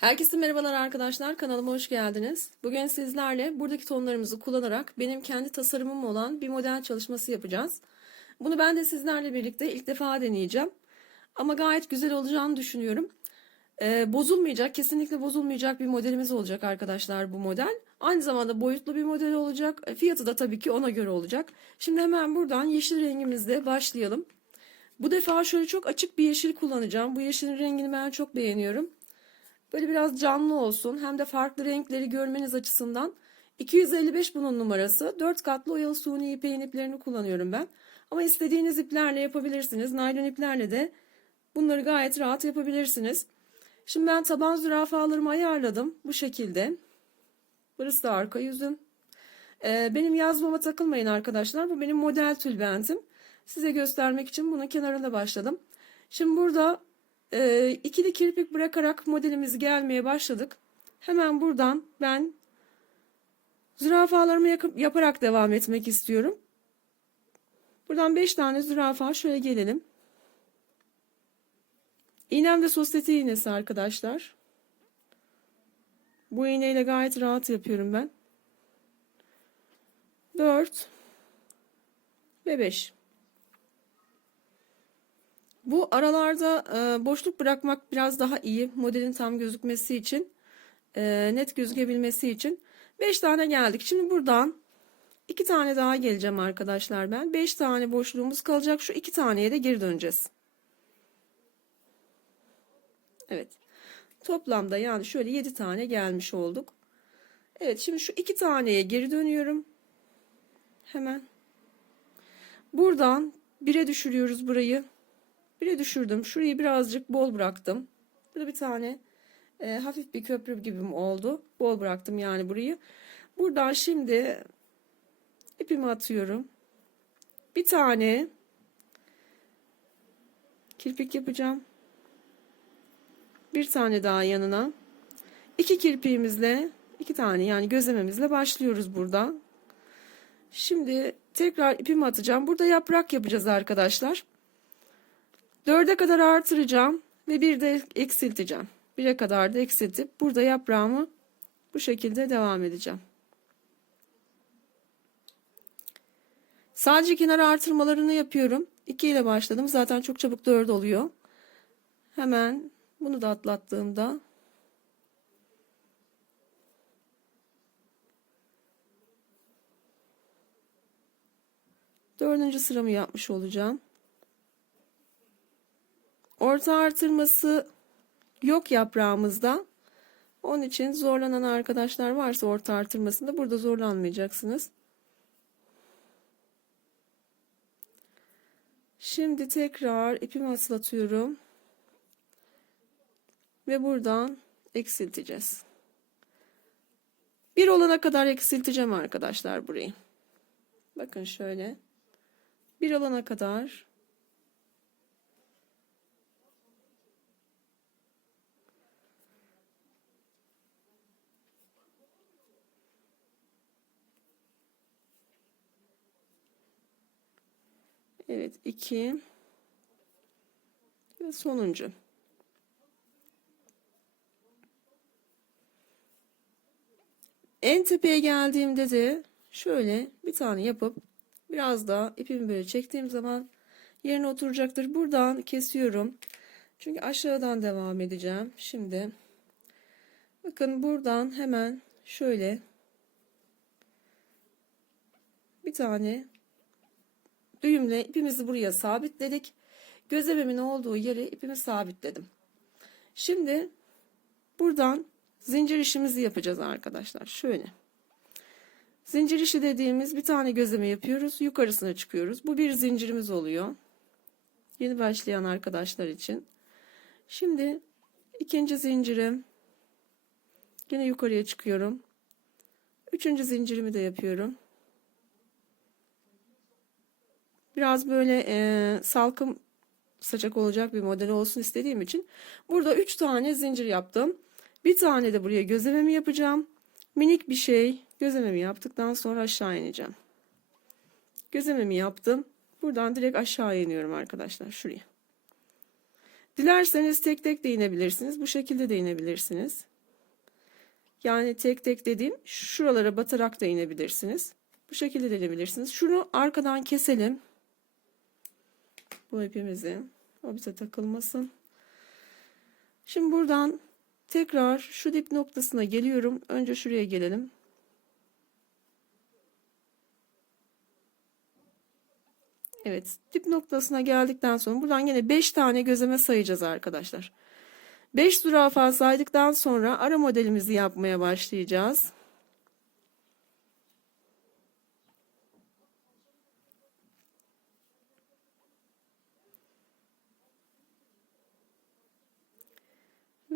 Herkese merhabalar arkadaşlar. Kanalıma hoş geldiniz. Bugün sizlerle buradaki tonlarımızı kullanarak benim kendi tasarımım olan bir model çalışması yapacağız. Bunu ben de sizlerle birlikte ilk defa deneyeceğim. Ama gayet güzel olacağını düşünüyorum. Ee, bozulmayacak, kesinlikle bozulmayacak bir modelimiz olacak arkadaşlar bu model. Aynı zamanda boyutlu bir model olacak. E, Fiyatı da tabii ki ona göre olacak. Şimdi hemen buradan yeşil rengimizle başlayalım. Bu defa şöyle çok açık bir yeşil kullanacağım. Bu yeşilin rengini ben çok beğeniyorum. Böyle biraz canlı olsun hem de farklı renkleri görmeniz açısından 255 bunun numarası. 4 katlı oyalı suni ipeğin iplerini kullanıyorum ben. Ama istediğiniz iplerle yapabilirsiniz. Naylon iplerle de bunları gayet rahat yapabilirsiniz. Şimdi ben taban zürafalarımı ayarladım bu şekilde. Burası da arka yüzüm. Ee, benim yazmama takılmayın arkadaşlar. Bu benim model tülbentim. Size göstermek için bunun kenarında başladım. Şimdi burada e, ikili kirpik bırakarak modelimiz gelmeye başladık. Hemen buradan ben zürafalarımı yakıp, yaparak devam etmek istiyorum. Buradan 5 tane zürafa şöyle gelelim. İğnem de sosyete iğnesi arkadaşlar. Bu iğneyle gayet rahat yapıyorum ben. 4 ve 5. Bu aralarda e, boşluk bırakmak biraz daha iyi. Modelin tam gözükmesi için, e, net gözükebilmesi için. 5 tane geldik. Şimdi buradan 2 tane daha geleceğim arkadaşlar ben. 5 tane boşluğumuz kalacak. Şu 2 taneye de geri döneceğiz. Evet. Toplamda yani şöyle 7 tane gelmiş olduk. Evet şimdi şu 2 taneye geri dönüyorum. Hemen. Buradan 1'e düşürüyoruz burayı. Bire düşürdüm. Şurayı birazcık bol bıraktım. Burada bir tane e, hafif bir köprü gibi oldu. Bol bıraktım yani burayı. Buradan şimdi ipimi atıyorum. Bir tane kirpik yapacağım. Bir tane daha yanına. İki kirpiğimizle iki tane yani gözlememizle başlıyoruz burada. Şimdi tekrar ipimi atacağım. Burada yaprak yapacağız arkadaşlar. Dörde kadar artıracağım ve bir de eksilteceğim. Bire kadar da eksiltip burada yaprağımı bu şekilde devam edeceğim. Sadece kenar artırmalarını yapıyorum. 2 ile başladım. Zaten çok çabuk 4 oluyor. Hemen bunu da atlattığımda dördüncü sıramı yapmış olacağım. Orta artırması yok yaprağımızda. Onun için zorlanan arkadaşlar varsa orta artırmasında burada zorlanmayacaksınız. Şimdi tekrar ipimi atlatıyorum. Ve buradan eksilteceğiz. Bir olana kadar eksilteceğim arkadaşlar burayı. Bakın şöyle. Bir olana kadar Evet 2 ve sonuncu. En tepeye geldiğimde de şöyle bir tane yapıp biraz daha ipimi böyle çektiğim zaman yerine oturacaktır. Buradan kesiyorum. Çünkü aşağıdan devam edeceğim. Şimdi bakın buradan hemen şöyle bir tane düğümle ipimizi buraya sabitledik. Gözlememin olduğu yere ipimi sabitledim. Şimdi buradan zincir işimizi yapacağız arkadaşlar. Şöyle. Zincir işi dediğimiz bir tane gözleme yapıyoruz. Yukarısına çıkıyoruz. Bu bir zincirimiz oluyor. Yeni başlayan arkadaşlar için. Şimdi ikinci zincirim. Yine yukarıya çıkıyorum. Üçüncü zincirimi de yapıyorum. Biraz böyle e, salkım saçak olacak bir model olsun istediğim için burada 3 tane zincir yaptım. Bir tane de buraya gözlememi yapacağım. Minik bir şey gözlememi yaptıktan sonra aşağı ineceğim. Gözlememi yaptım. Buradan direkt aşağı iniyorum arkadaşlar şuraya. Dilerseniz tek tek de inebilirsiniz. Bu şekilde de inebilirsiniz. Yani tek tek dediğim şuralara batarak da inebilirsiniz. Bu şekilde de inebilirsiniz. Şunu arkadan keselim. Bu ipimizi. O bize takılmasın. Şimdi buradan tekrar şu dip noktasına geliyorum. Önce şuraya gelelim. Evet, dip noktasına geldikten sonra buradan yine 5 tane gözleme sayacağız arkadaşlar. 5 zürafa saydıktan sonra ara modelimizi yapmaya başlayacağız.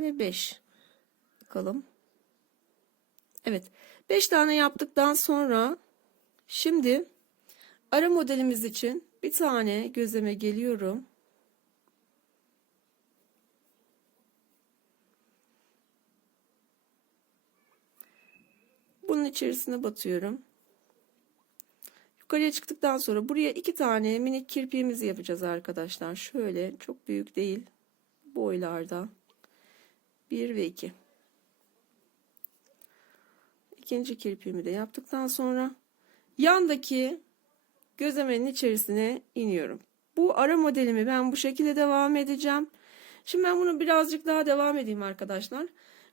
Ve 5. Bakalım. Evet. 5 tane yaptıktan sonra şimdi ara modelimiz için bir tane gözleme geliyorum. Bunun içerisine batıyorum. Yukarıya çıktıktan sonra buraya iki tane minik kirpiğimizi yapacağız arkadaşlar. Şöyle çok büyük değil. Boylarda. 1 ve 2. İkinci kirpiğimi de yaptıktan sonra yandaki gözlemenin içerisine iniyorum. Bu ara modelimi ben bu şekilde devam edeceğim. Şimdi ben bunu birazcık daha devam edeyim arkadaşlar.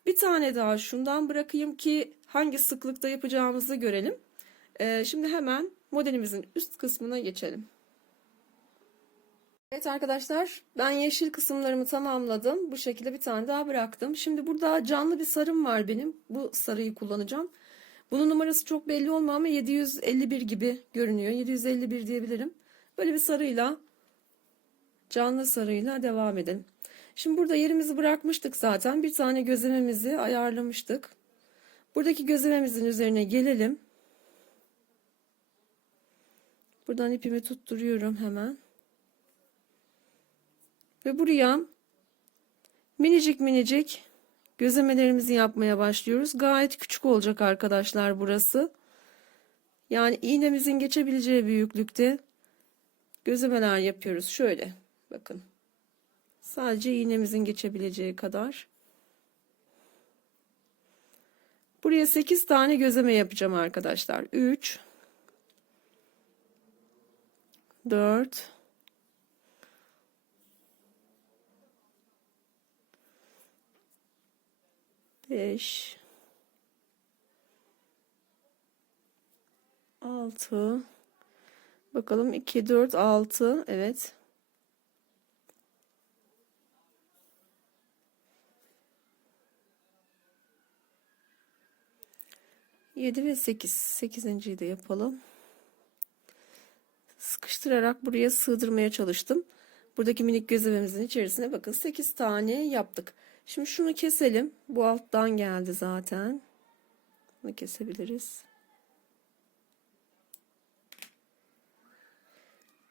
Bir tane daha şundan bırakayım ki hangi sıklıkta yapacağımızı görelim. Ee, şimdi hemen modelimizin üst kısmına geçelim. Evet arkadaşlar ben yeşil kısımlarımı tamamladım. Bu şekilde bir tane daha bıraktım. Şimdi burada canlı bir sarım var benim. Bu sarıyı kullanacağım. Bunun numarası çok belli olmuyor ama 751 gibi görünüyor. 751 diyebilirim. Böyle bir sarıyla canlı sarıyla devam edelim. Şimdi burada yerimizi bırakmıştık zaten. Bir tane gözlememizi ayarlamıştık. Buradaki gözlememizin üzerine gelelim. Buradan ipimi tutturuyorum hemen. Ve buraya minicik minicik gözlemelerimizi yapmaya başlıyoruz. Gayet küçük olacak arkadaşlar burası. Yani iğnemizin geçebileceği büyüklükte gözlemeler yapıyoruz. Şöyle bakın. Sadece iğnemizin geçebileceği kadar. Buraya 8 tane gözleme yapacağım arkadaşlar. 3 4 5 6 Bakalım 2 4 6 evet 7 ve 8. 8.yi de yapalım. Sıkıştırarak buraya sığdırmaya çalıştım. Buradaki minik gözlememizin içerisine bakın 8 tane yaptık. Şimdi şunu keselim. Bu alttan geldi zaten. Bunu kesebiliriz.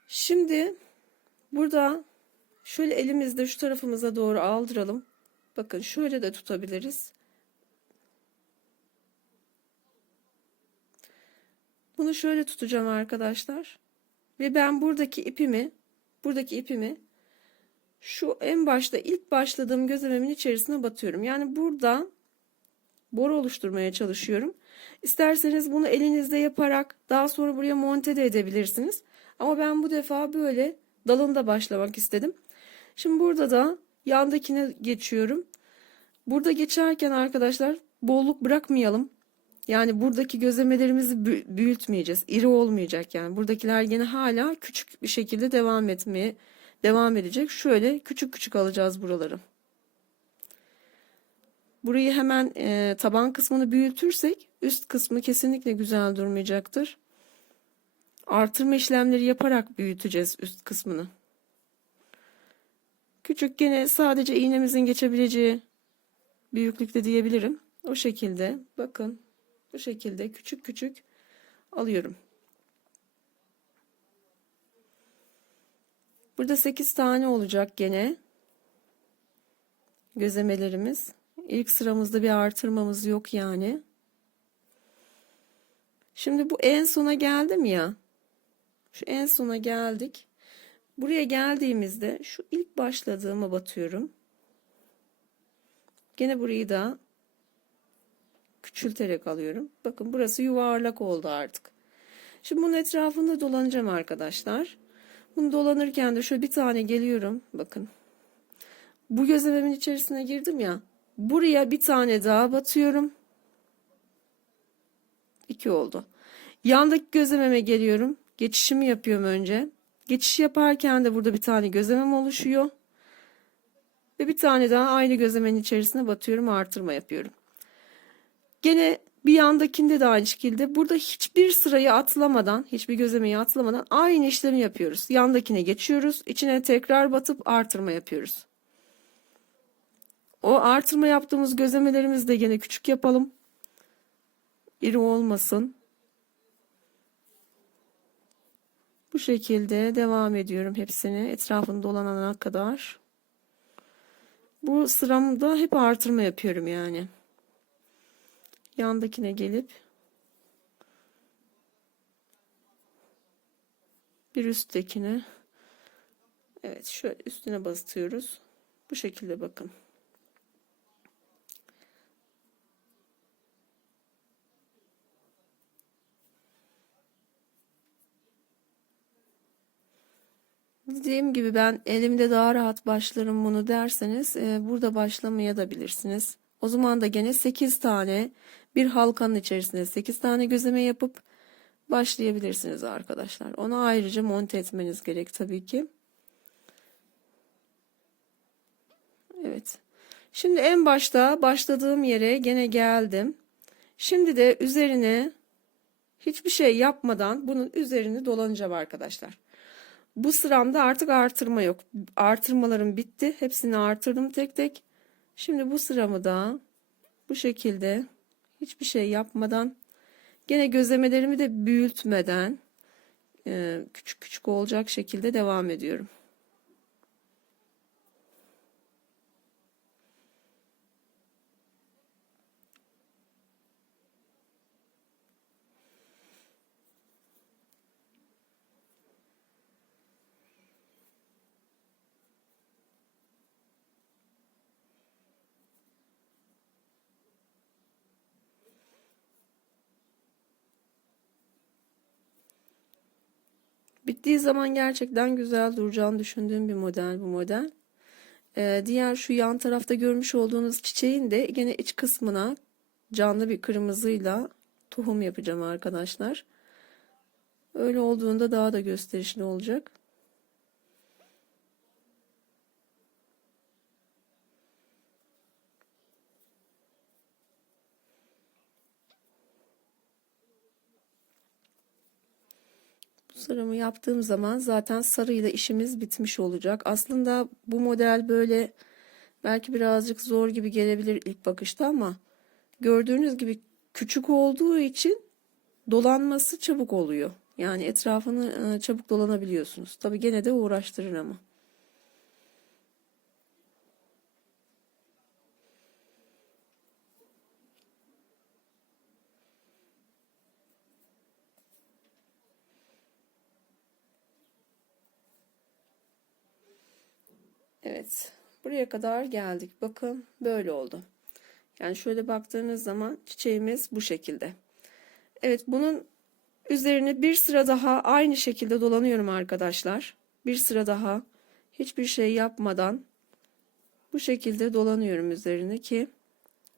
Şimdi burada şöyle elimizde şu tarafımıza doğru aldıralım. Bakın şöyle de tutabiliriz. Bunu şöyle tutacağım arkadaşlar. Ve ben buradaki ipimi, buradaki ipimi şu en başta ilk başladığım gözlememin içerisine batıyorum. Yani burada boru oluşturmaya çalışıyorum. İsterseniz bunu elinizde yaparak daha sonra buraya monte de edebilirsiniz. Ama ben bu defa böyle dalında başlamak istedim. Şimdi burada da yandakine geçiyorum. Burada geçerken arkadaşlar bolluk bırakmayalım. Yani buradaki gözlemelerimizi büyütmeyeceğiz. İri olmayacak yani. Buradakiler yine hala küçük bir şekilde devam etmeye devam edecek. Şöyle küçük küçük alacağız buraları. Burayı hemen e, taban kısmını büyütürsek üst kısmı kesinlikle güzel durmayacaktır. Artırma işlemleri yaparak büyüteceğiz üst kısmını. Küçük gene sadece iğnemizin geçebileceği büyüklükte diyebilirim. O şekilde bakın bu şekilde küçük küçük alıyorum. Burada 8 tane olacak gene. Gözemelerimiz. İlk sıramızda bir artırmamız yok yani. Şimdi bu en sona geldim ya. Şu en sona geldik. Buraya geldiğimizde şu ilk başladığıma batıyorum. Gene burayı da küçülterek alıyorum. Bakın burası yuvarlak oldu artık. Şimdi bunun etrafında dolanacağım arkadaşlar. Bunu dolanırken de şöyle bir tane geliyorum. Bakın. Bu gözlememin içerisine girdim ya. Buraya bir tane daha batıyorum. İki oldu. Yandaki gözlememe geliyorum. Geçişimi yapıyorum önce. Geçiş yaparken de burada bir tane gözlemem oluşuyor. Ve bir tane daha aynı gözlemenin içerisine batıyorum. Artırma yapıyorum. Gene bir yandakinde de aynı şekilde burada hiçbir sırayı atlamadan, hiçbir gözlemeyi atlamadan aynı işlemi yapıyoruz. Yandakine geçiyoruz. içine tekrar batıp artırma yapıyoruz. O artırma yaptığımız gözlemelerimizi de gene küçük yapalım. İri olmasın. Bu şekilde devam ediyorum hepsini etrafını dolanana kadar. Bu sıramda hep artırma yapıyorum yani. Yandakine gelip bir üsttekine evet şöyle üstüne basıyoruz. Bu şekilde bakın. Dediğim gibi ben elimde daha rahat başlarım bunu derseniz e, burada başlamaya da bilirsiniz. O zaman da gene 8 tane bir halkanın içerisinde 8 tane gözleme yapıp başlayabilirsiniz arkadaşlar. Onu ayrıca monte etmeniz gerek tabii ki. Evet. Şimdi en başta başladığım yere gene geldim. Şimdi de üzerine hiçbir şey yapmadan bunun üzerini dolanacağım arkadaşlar. Bu sıramda artık artırma yok. Artırmalarım bitti. Hepsini artırdım tek tek. Şimdi bu sıramı da bu şekilde hiçbir şey yapmadan gene gözlemelerimi de büyütmeden küçük küçük olacak şekilde devam ediyorum. Bittiği zaman gerçekten güzel duracağını düşündüğüm bir model bu model. Ee, diğer şu yan tarafta görmüş olduğunuz çiçeğin de gene iç kısmına canlı bir kırmızıyla tohum yapacağım arkadaşlar. Öyle olduğunda daha da gösterişli olacak. Sarımı yaptığım zaman zaten sarıyla işimiz bitmiş olacak. Aslında bu model böyle belki birazcık zor gibi gelebilir ilk bakışta ama gördüğünüz gibi küçük olduğu için dolanması çabuk oluyor. Yani etrafını e, çabuk dolanabiliyorsunuz. Tabi gene de uğraştırır ama. Evet. Buraya kadar geldik. Bakın böyle oldu. Yani şöyle baktığınız zaman çiçeğimiz bu şekilde. Evet bunun üzerine bir sıra daha aynı şekilde dolanıyorum arkadaşlar. Bir sıra daha hiçbir şey yapmadan bu şekilde dolanıyorum üzerine ki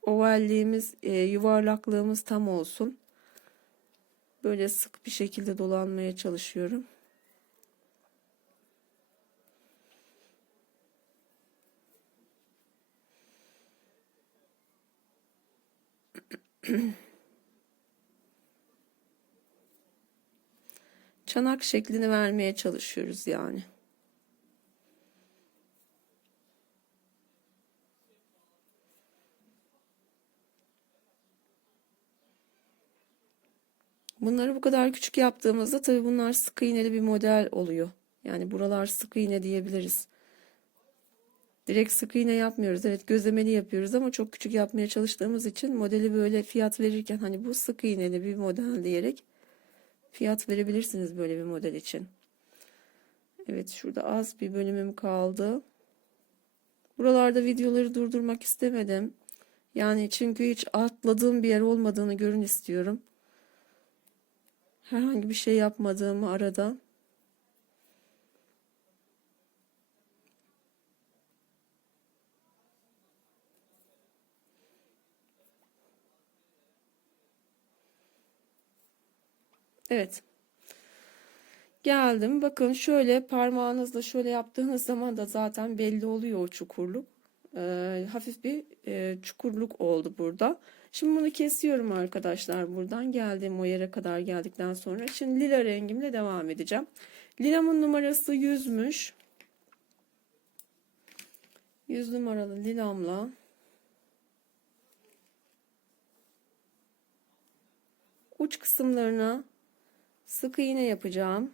ovalliğimiz, e, yuvarlaklığımız tam olsun. Böyle sık bir şekilde dolanmaya çalışıyorum. Çanak şeklini vermeye çalışıyoruz yani. Bunları bu kadar küçük yaptığımızda tabii bunlar sık iğneli bir model oluyor. Yani buralar sık iğne diyebiliriz. Direkt sık iğne yapmıyoruz. Evet gözlemeli yapıyoruz ama çok küçük yapmaya çalıştığımız için modeli böyle fiyat verirken hani bu sık iğneli bir model diyerek fiyat verebilirsiniz böyle bir model için. Evet şurada az bir bölümüm kaldı. Buralarda videoları durdurmak istemedim. Yani çünkü hiç atladığım bir yer olmadığını görün istiyorum. Herhangi bir şey yapmadığımı arada. Evet. Geldim. Bakın şöyle parmağınızla şöyle yaptığınız zaman da zaten belli oluyor o çukurluk. Ee, hafif bir e, çukurluk oldu burada. Şimdi bunu kesiyorum arkadaşlar buradan. Geldim o yere kadar geldikten sonra. Şimdi lila rengimle devam edeceğim. Lilamın numarası 100'müş. 100 numaralı lilamla uç kısımlarına sık iğne yapacağım.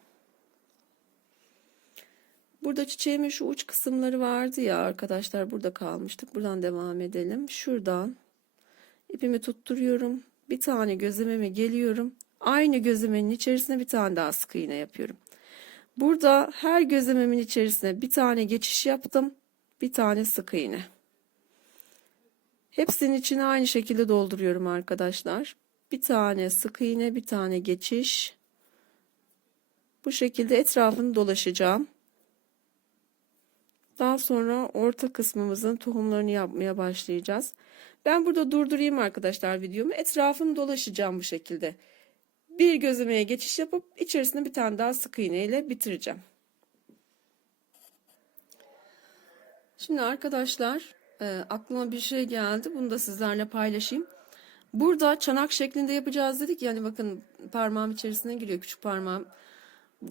Burada çiçeğimin şu uç kısımları vardı ya arkadaşlar burada kalmıştık. Buradan devam edelim. Şuradan ipimi tutturuyorum. Bir tane gözlememe geliyorum. Aynı gözlemenin içerisine bir tane daha sık iğne yapıyorum. Burada her gözlememin içerisine bir tane geçiş yaptım. Bir tane sık iğne. Hepsinin içine aynı şekilde dolduruyorum arkadaşlar. Bir tane sık iğne, bir tane geçiş. Bu şekilde etrafını dolaşacağım. Daha sonra orta kısmımızın tohumlarını yapmaya başlayacağız. Ben burada durdurayım arkadaşlar videomu. Etrafını dolaşacağım bu şekilde. Bir gözlemeye geçiş yapıp içerisine bir tane daha sık iğne ile bitireceğim. Şimdi arkadaşlar e, aklıma bir şey geldi. Bunu da sizlerle paylaşayım. Burada çanak şeklinde yapacağız dedik. Yani bakın parmağım içerisine giriyor küçük parmağım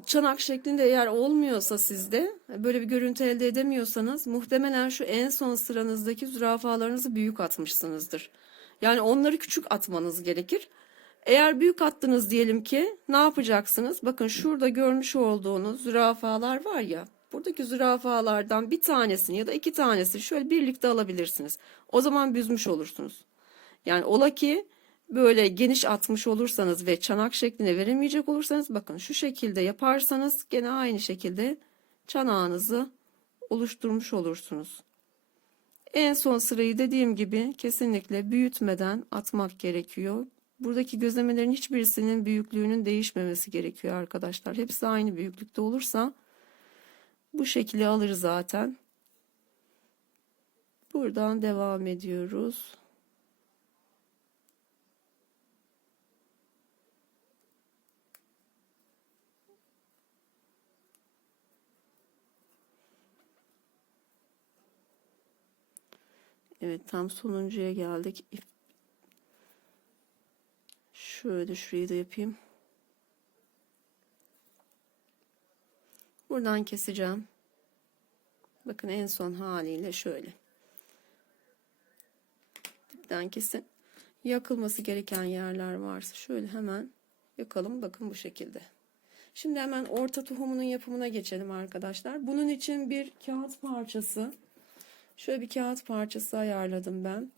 çanak şeklinde eğer olmuyorsa sizde böyle bir görüntü elde edemiyorsanız muhtemelen şu en son sıranızdaki zürafalarınızı büyük atmışsınızdır. Yani onları küçük atmanız gerekir. Eğer büyük attınız diyelim ki ne yapacaksınız? Bakın şurada görmüş olduğunuz zürafalar var ya. Buradaki zürafalardan bir tanesini ya da iki tanesini şöyle birlikte alabilirsiniz. O zaman büzmüş olursunuz. Yani ola ki böyle geniş atmış olursanız ve çanak şekline veremeyecek olursanız bakın şu şekilde yaparsanız gene aynı şekilde çanağınızı oluşturmuş olursunuz. En son sırayı dediğim gibi kesinlikle büyütmeden atmak gerekiyor. Buradaki gözlemelerin hiçbirisinin büyüklüğünün değişmemesi gerekiyor arkadaşlar. Hepsi aynı büyüklükte olursa bu şekilde alır zaten. Buradan devam ediyoruz. Evet tam sonuncuya geldik. Şöyle şurayı da yapayım. Buradan keseceğim. Bakın en son haliyle şöyle. Dipten kesin. Yakılması gereken yerler varsa şöyle hemen yakalım. Bakın bu şekilde. Şimdi hemen orta tohumunun yapımına geçelim arkadaşlar. Bunun için bir kağıt parçası Şöyle bir kağıt parçası ayarladım ben.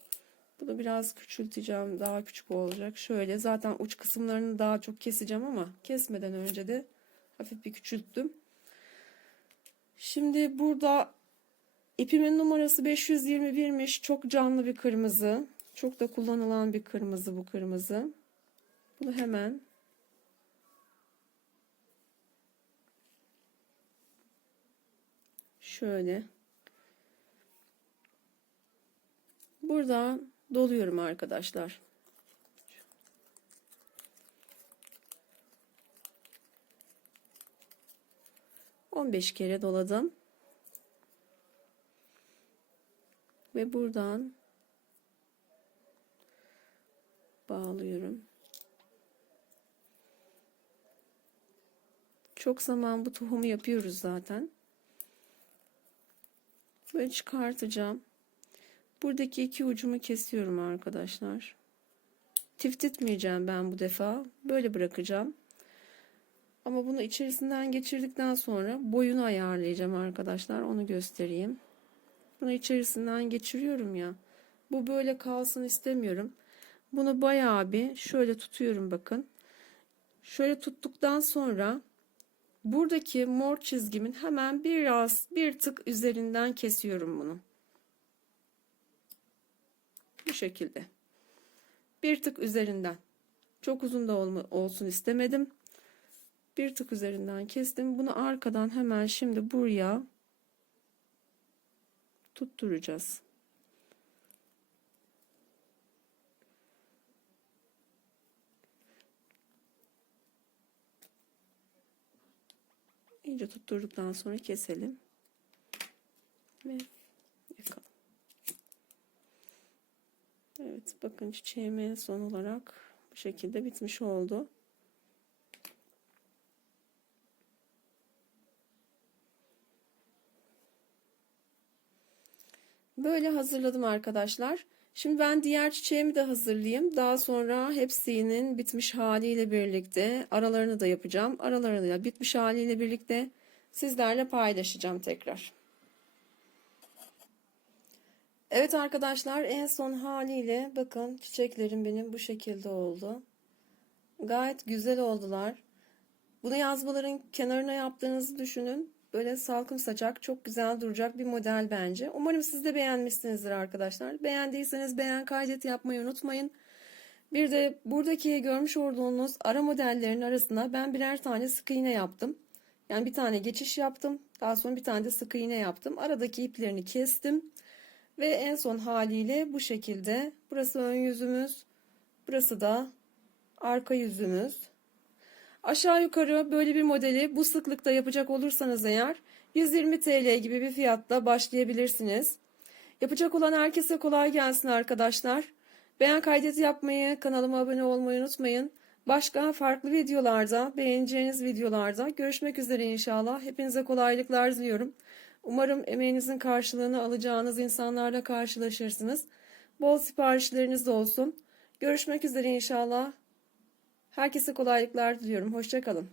Bunu biraz küçülteceğim. Daha küçük olacak. Şöyle zaten uç kısımlarını daha çok keseceğim ama kesmeden önce de hafif bir küçülttüm. Şimdi burada ipimin numarası 521'miş. Çok canlı bir kırmızı. Çok da kullanılan bir kırmızı bu kırmızı. Bunu hemen şöyle Buradan doluyorum arkadaşlar. On beş kere doladım. Ve buradan bağlıyorum. Çok zaman bu tohumu yapıyoruz zaten. Böyle çıkartacağım. Buradaki iki ucumu kesiyorum arkadaşlar. Tiftetmeyeceğim ben bu defa. Böyle bırakacağım. Ama bunu içerisinden geçirdikten sonra boyunu ayarlayacağım arkadaşlar. Onu göstereyim. Bunu içerisinden geçiriyorum ya. Bu böyle kalsın istemiyorum. Bunu bayağı bir şöyle tutuyorum bakın. Şöyle tuttuktan sonra buradaki mor çizgimin hemen biraz bir tık üzerinden kesiyorum bunu. Bu şekilde. Bir tık üzerinden. Çok uzun da olma, olsun istemedim. Bir tık üzerinden kestim. Bunu arkadan hemen şimdi buraya tutturacağız. İyice tutturduktan sonra keselim. Ve yakalım. Evet bakın çiçeğime son olarak bu şekilde bitmiş oldu. Böyle hazırladım arkadaşlar. Şimdi ben diğer çiçeğimi de hazırlayayım. Daha sonra hepsinin bitmiş haliyle birlikte aralarını da yapacağım. Aralarını da bitmiş haliyle birlikte sizlerle paylaşacağım tekrar. Evet arkadaşlar en son haliyle bakın çiçeklerim benim bu şekilde oldu. Gayet güzel oldular. Bunu yazmaların kenarına yaptığınızı düşünün. Böyle salkım saçak çok güzel duracak bir model bence. Umarım siz de beğenmişsinizdir arkadaşlar. Beğendiyseniz beğen kaydet yapmayı unutmayın. Bir de buradaki görmüş olduğunuz ara modellerin arasına ben birer tane sık iğne yaptım. Yani bir tane geçiş yaptım. Daha sonra bir tane de sık iğne yaptım. Aradaki iplerini kestim. Ve en son haliyle bu şekilde. Burası ön yüzümüz. Burası da arka yüzümüz. Aşağı yukarı böyle bir modeli bu sıklıkta yapacak olursanız eğer 120 TL gibi bir fiyatla başlayabilirsiniz. Yapacak olan herkese kolay gelsin arkadaşlar. Beğen kaydeti yapmayı, kanalıma abone olmayı unutmayın. Başka farklı videolarda, beğeneceğiniz videolarda görüşmek üzere inşallah. Hepinize kolaylıklar diliyorum. Umarım emeğinizin karşılığını alacağınız insanlarla karşılaşırsınız. Bol siparişleriniz olsun. Görüşmek üzere inşallah. Herkese kolaylıklar diliyorum. Hoşçakalın.